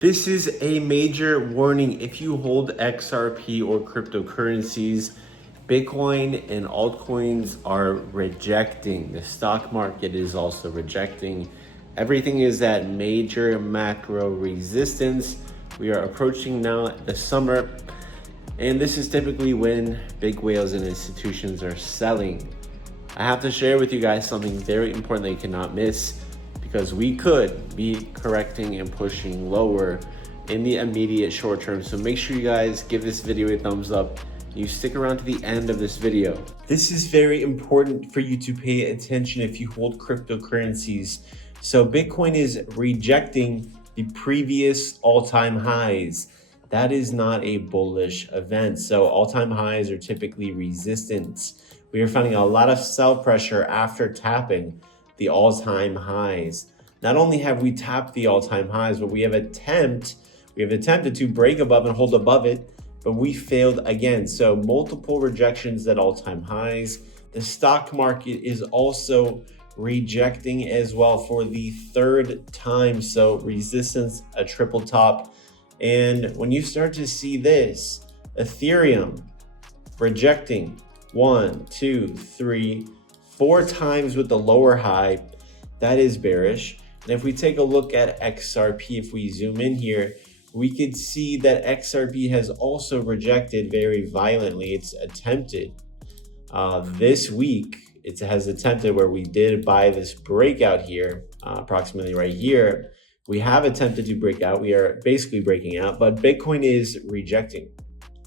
This is a major warning. If you hold XRP or cryptocurrencies, Bitcoin and altcoins are rejecting. The stock market is also rejecting. Everything is at major macro resistance. We are approaching now the summer, and this is typically when big whales and institutions are selling. I have to share with you guys something very important that you cannot miss, because we could be correcting and pushing lower in the immediate short term. So make sure you guys give this video a thumbs up. You stick around to the end of this video. This is very important for you to pay attention if you hold cryptocurrencies. So Bitcoin is rejecting the previous all-time highs. That is not a bullish event. So all-time highs are typically resistance. We are finding a lot of sell pressure after tapping the all-time highs. Not only have we tapped the all-time highs, but we have attempted to break above and hold above it, but we failed again. So multiple rejections at all-time highs. The stock market is also rejecting as well for the third time. So resistance, a triple top. And when you start to see this, Ethereum rejecting 1, 2, 3, 4 times with the lower high, that is bearish. And if we take a look at XRP, if we zoom in here, we could see that XRP has also rejected very violently. It's attempted this week. It has attempted where we did buy this breakout here, approximately right here. We have attempted to break out. We are basically breaking out, but Bitcoin is rejecting.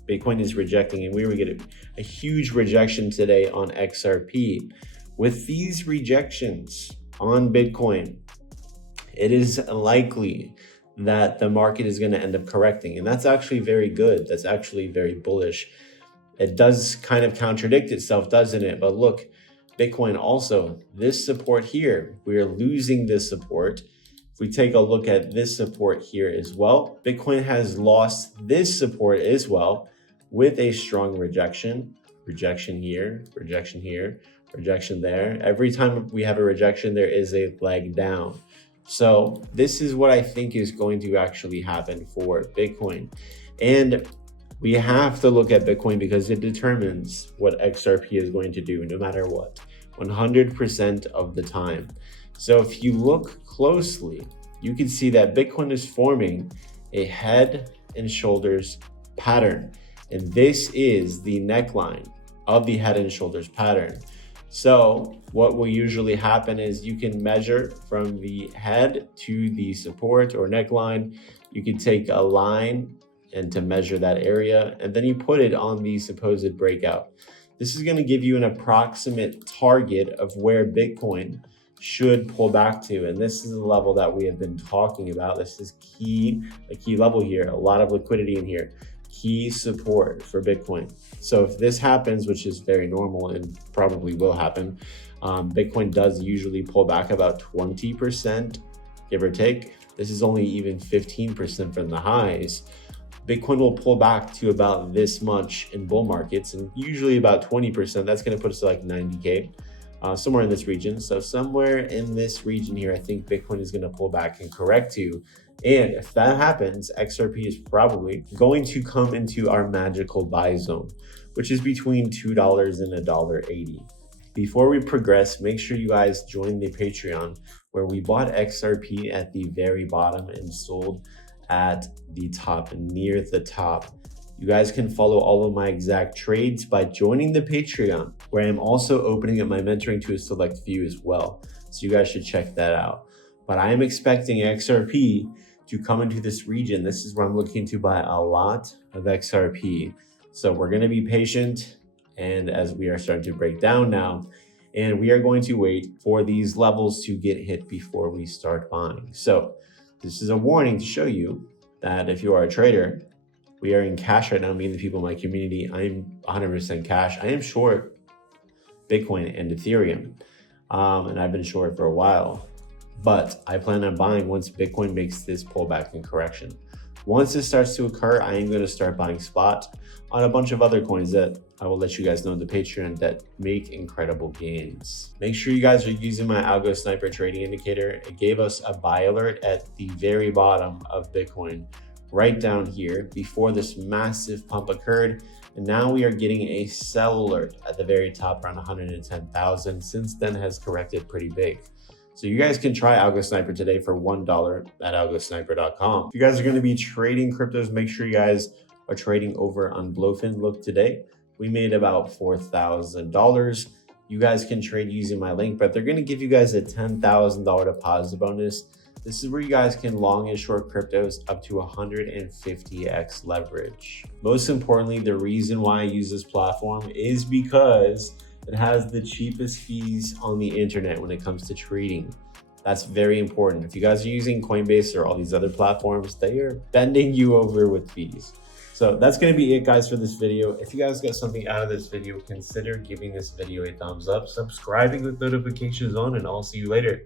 Bitcoin is rejecting, and we were getting a huge rejection today on XRP. With these rejections on Bitcoin, it is likely that the market is going to end up correcting. And that's actually very good. That's actually very bullish. It does kind of contradict itself, doesn't it? But look, Bitcoin also, this support here, we're losing this support. If we take a look at this support here as well, Bitcoin has lost this support as well with a strong rejection. Rejection here, rejection here, rejection there. Every time we have a rejection, there is a leg down. So this is what I think is going to actually happen for Bitcoin. And we have to look at Bitcoin because it determines what XRP is going to do no matter what, 100% of the time. So if you look closely, you can see that Bitcoin is forming a head and shoulders pattern. And this is the neckline of the head and shoulders pattern. So what will usually happen is you can measure from the head to the support or neckline. You can take a line and to measure that area, and then you put it on the supposed breakout. This is going to give you an approximate target of where Bitcoin should pull back to. And this is the level that we have been talking about. This is a key level here, a lot of liquidity in here. Key support for Bitcoin. So if this happens, which is very normal and probably will happen, Bitcoin does usually pull back about 20%, give or take. This is only even 15% from the highs. Bitcoin will pull back to about this much in bull markets, and usually about 20%. That's going to put us to like 90K, somewhere in this region. So somewhere in this region here, I think Bitcoin is going to pull back and correct to. And if that happens, XRP is probably going to come into our magical buy zone, which is between $2 and $1.80. Before we progress, make sure you guys join the Patreon, where we bought XRP at the very bottom and sold at the top, near the top. You guys can follow all of my exact trades by joining the Patreon, where I'm also opening up my mentoring to a select few as well. So you guys should check that out. But I am expecting XRP to come into this region. This is where I'm looking to buy a lot of XRP. So we're going to be patient, and as we are starting to break down now, and we are going to wait for these levels to get hit before we start buying. So this is a warning to show you that if you are a trader, we are in cash right now. Me and the people in my community, I'm 100% cash. I am short Bitcoin and Ethereum, and I've been short for a while. but I plan on buying once Bitcoin makes this pullback and correction. Once this starts to occur, I am going to start buying spot on a bunch of other coins that I will let you guys know in the Patreon that make incredible gains. Make sure you guys are using my ALGOSNIPER trading indicator. It gave us a buy alert at the very bottom of Bitcoin, right down here before this massive pump occurred. And now we are getting a sell alert at the very top around 110,000. Since then has corrected pretty big. So you guys can try ALGOSNIPER today for $1 at algosniper.com. If you guys are going to be trading cryptos, make sure you guys are trading over on Blowfin. Look today, we made about $4,000. You guys can trade using my link, but they're going to give you guys a $10,000 deposit bonus. This is where you guys can long and short cryptos up to 150x leverage. Most importantly, the reason why I use this platform is because it has the cheapest fees on the internet when it comes to trading. That's very important. If you guys are using Coinbase or all these other platforms, they are bending you over with fees. So that's going to be it, guys, for this video. If you guys got something out of this video, consider giving this video a thumbs up, subscribing with notifications on, and I'll see you later.